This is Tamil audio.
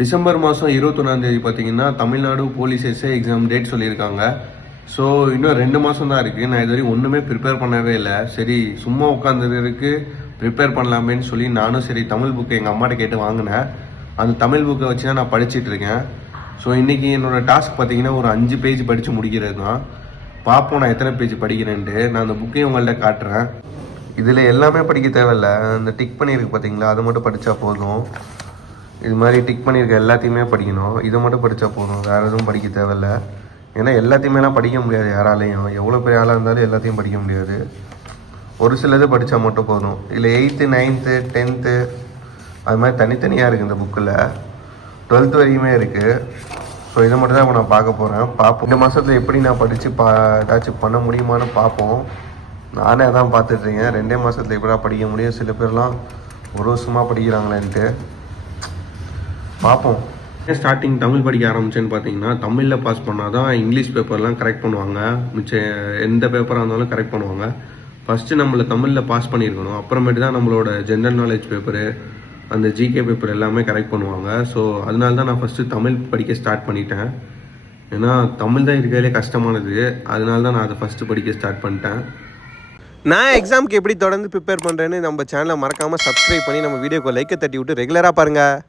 டிசம்பர் மாதம் 21 பார்த்தீங்கன்னா Tamil Nadu police SI exam date சொல்லியிருக்காங்க. ஸோ இன்னும் 2 மாதம் தான் இருக்குது. நான் இது வரைக்கும் ஒன்றுமே ப்ரிப்பேர் பண்ணவே இல்லை. சரி சும்மா உட்காந்துருக்கு ப்ரிப்பேர் பண்ணலாமேன்னு சொல்லி நானும் சரி தமிழ் புக்கு எங்கள் அம்மாட்ட கேட்டு வாங்கினேன். அந்த தமிழ் புக்கை வச்சு தான் நான் படிச்சுட்டு இருக்கேன். ஸோ இன்றைக்கி என்னோடய டாஸ்க் பார்த்தீங்கன்னா ஒரு 5 பேஜ் படித்து முடிக்கிறது தான். பார்ப்போம் நான் எத்தனை பேஜ் படிக்கிறேன்ட்டு. நான் அந்த புக்கையும் உங்கள்கிட்ட காட்டுறேன். இதில் எல்லாமே படிக்க தேவையில்லை. அந்த டிக் பண்ணியிருக்கு பார்த்தீங்களா, அதை மட்டும் படித்தா போதும். இது மாதிரி டிக் பண்ணியிருக்க எல்லாத்தையுமே படிக்கணும். இதை மட்டும் படித்தா போதும், வேறு எதுவும் படிக்க தேவையில்லை. ஏன்னா எல்லாத்தையுமேலாம் படிக்க முடியாது யாராலையும். எவ்வளோ பெரிய ஆளாக இருந்தாலும் எல்லாத்தையும் படிக்க முடியாது. ஒரு சிலது படித்தா மட்டும் போதும். இதில் 8th 9th 10th அது மாதிரி தனித்தனியாக இருக்குது இந்த புக்கில். 12th வரைக்குமே இருக்குது. ஸோ இதை மட்டும் தான் இப்போ நான் பார்க்க போகிறேன். பார்ப்போம் இந்த மாதத்தில் எப்படி நான் படித்து ஏதாச்சும் பண்ண முடியுமான்னு பார்ப்போம். நானே அதான் பார்த்துட்ருக்கேன். 2 மாதத்தில் எப்படா படிக்க முடியும். சில பேர்லாம் ஒரு வருஷமாக படிக்கிறாங்களேன்ட்டு பார்ப்போம். ஸ்டார்டிங் தமிழ் படிக்க ஆரம்பிச்சேன்னு பார்த்தீங்கன்னா தமிழில் பாஸ் பண்ணால் தான் இங்கிலீஷ் பேப்பர்லாம் கரெக்ட் பண்ணுவாங்க. மிச்சம் எந்த பேப்பராக இருந்தாலும் கரெக்ட் பண்ணுவாங்க. ஃபஸ்ட்டு நம்மளை தமிழில் பாஸ் பண்ணியிருக்கணும். அப்புறமேட்டு தான் நம்மளோட ஜென்ரல் நாலேஜ் பேப்பரு, அந்த ஜிகே பேப்பர் எல்லாமே கரெக்ட் பண்ணுவாங்க. ஸோ அதனால தான் நான் ஃபஸ்ட்டு தமிழ் படிக்க ஸ்டார்ட் பண்ணிட்டேன். ஏன்னா தமிழ் தான் இருக்கிறதுலே கஷ்டமானது. அதனால தான் நான் அதை ஃபஸ்ட்டு படிக்க ஸ்டார்ட் பண்ணிட்டேன். நான் எக்ஸாமுக்கு எப்படி தொடர்ந்து ப்ரிப்பேர் பண்ணுறேன்னு நம்ம சேனலை மறக்காமல் சப்ஸ்கிரைப் பண்ணி நம்ம வீடியோக்கு லைக்கை தட்டி விட்டு ரெகுலராக பாருங்கள்.